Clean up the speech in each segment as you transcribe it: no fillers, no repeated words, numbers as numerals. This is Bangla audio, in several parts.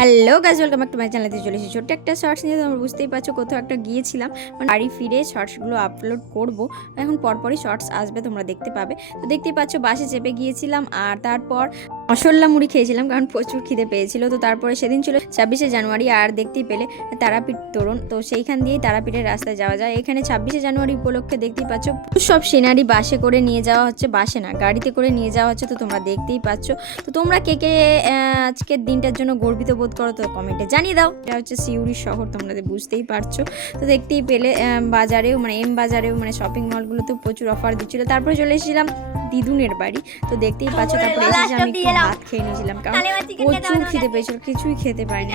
Hello guys, welcome back to my চ্যানেলে। চলে এসেছি ছোট্ট একটা শর্টস নিয়ে। তোমরা বুঝতেই পারছো কোথাও একটা গিয়েছিলাম, মানে বাড়ি ফিরে শর্টসগুলো আপলোড করব। এখন পরপরই শর্টস আসবে, তোমরা দেখতে পাবে। তো দেখতেই পাচ্ছ বাসে চেপে গিয়েছিলাম, আর তারপর মশলা মুড়ি খেয়েছিলাম কারণ প্রচুর খিদে পেয়েছিল। তো তারপরে সেদিন ছিল 26শে জানুয়ারি, আর দেখতেই পেলে তারাপীঠ তোরণ। তো সেইখান দিয়েই তারাপীঠের রাস্তায় যাওয়া যায়। এখানে 26শে জানুয়ারি উপলক্ষে দেখতেই পাচ্ছ সব সিনারি বাসে করে নিয়ে যাওয়া হচ্ছে, বাসে না গাড়িতে করে নিয়ে যাওয়া হচ্ছে। তো তোমরা দেখতেই পাচ্ছ। তো তোমরা কে কে আজকের দিনটার জন্য গর্বিত বোধ করো তো কমেন্টে জানিয়ে দাও। এটা হচ্ছে সিউড়ি শহর, তোমরা বুঝতেই পারছো। তো দেখতেই পেলে বাজারেও মানে এম বাজারেও মানে শপিং মলগুলোতেও প্রচুর অফার দিচ্ছিলো। তারপরে চলে এসেছিলাম দিদুনের বাড়ি। তো দেখতেই পাচ্ছ তারপরে এসেছি আমি একটু ভাত খেয়ে নিয়েছিলাম কারণ প্রচুর খিদে পেয়েছিল, কিছুই খেতে পারিনি।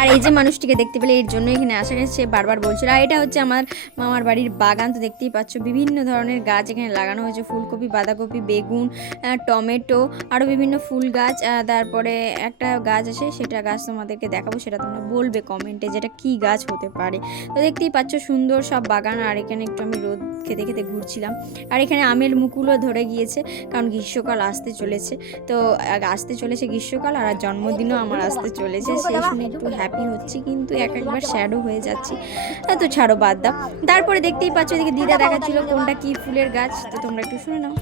আর এই যে মানুষটিকে দেখতে পেলে এর জন্য এখানে আসা গেছে, বারবার বলছিল। আর এটা হচ্ছে আমার মামার বাড়ির বাগান। তো দেখতেই পাচ্ছ বিভিন্ন ধরনের গাছ এখানে লাগানো হয়েছে, ফুলকপি, বাঁধাকপি, বেগুন, টমেটো, আরও বিভিন্ন ফুল গাছ। তারপরে একটা গাছ আছে, সেটা গাছ তোমাদেরকে দেখাবো, সেটা তোমরা বলবে কমেন্টে যেটা কি গাছ হতে পারে। তো দেখতেই পাচ্ছ সুন্দর সব বাগান। আর এখানে একটু আমি রোদ খেতে খেতে ঘুরছিলাম। আর এখানে আমের মুকুলও ধরে গিয়েছে কারণ গ্রীষ্মকাল আসতে চলেছে। তো আসতে চলেছে গ্রীষ্মকাল, আর জন্মদিনও আমার আসতে চলেছে। সেই শুনে একটু হ্যাপি হচ্ছি, কিন্তু একবার স্যাডও হয়ে যাচ্ছি। তো ছাড়ো, বাদ দাও। তারপরে দেখতেই পাচ্ছ এদিকে দিদা দেখাচ্ছিল কোনটা কি ফুলের গাছ। তো তোমরা একটু শুনে নাও।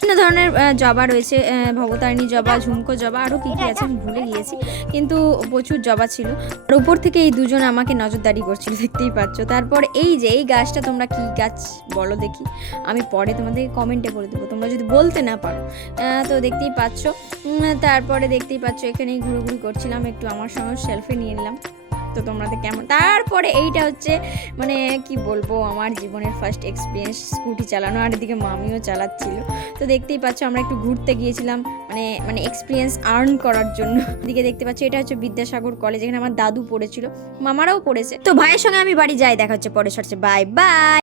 বিভিন্ন ধরনের জবা রয়েছে, ভবতারিণী জবা, ঝুমকো জবা, আরও কী কী আছে আমি ভুলে গিয়েছি, কিন্তু প্রচুর জবা ছিল। আর উপর থেকে এই দুজন আমাকে নজরদারি করছিল, দেখতেই পাচ্ছ। তারপর এই যে এই গাছটা তোমরা কি গাছ বলো দেখি, আমি পরে তোমাদেরকে কমেন্টে বলে দেবো তোমরা যদি বলতে না পারো। তো দেখতেই পাচ্ছ। তারপরে দেখতেই পাচ্ছ এখানেই ঘুরোঘুরি করছিলাম, একটু আমার সঙ্গে সেলফি নিয়ে নিলাম। তো তোমাদের কেমন। তারপরে এইটা হচ্ছে মানে কি বলবো, আমার জীবনের ফার্স্ট এক্সপিরিয়েন্স স্কুটি চালানো, আর এদিকে মামিও চালাচ্ছিল। তো দেখতেই পাচ্ছ আমরা একটু ঘুরতে গিয়েছিলাম, মানে মানে এক্সপিরিয়েন্স আর্ন করার জন্য। এদিকে দেখতে পাচ্ছ এটা হচ্ছে বিদ্যাসাগর কলেজ, এখানে আমার দাদু পড়েছিল, মামারাও পড়েছে। তো ভাইয়ের সঙ্গে আমি বাড়ি যাই, দেখা হচ্ছে পরে শর্টসে। Bye bye.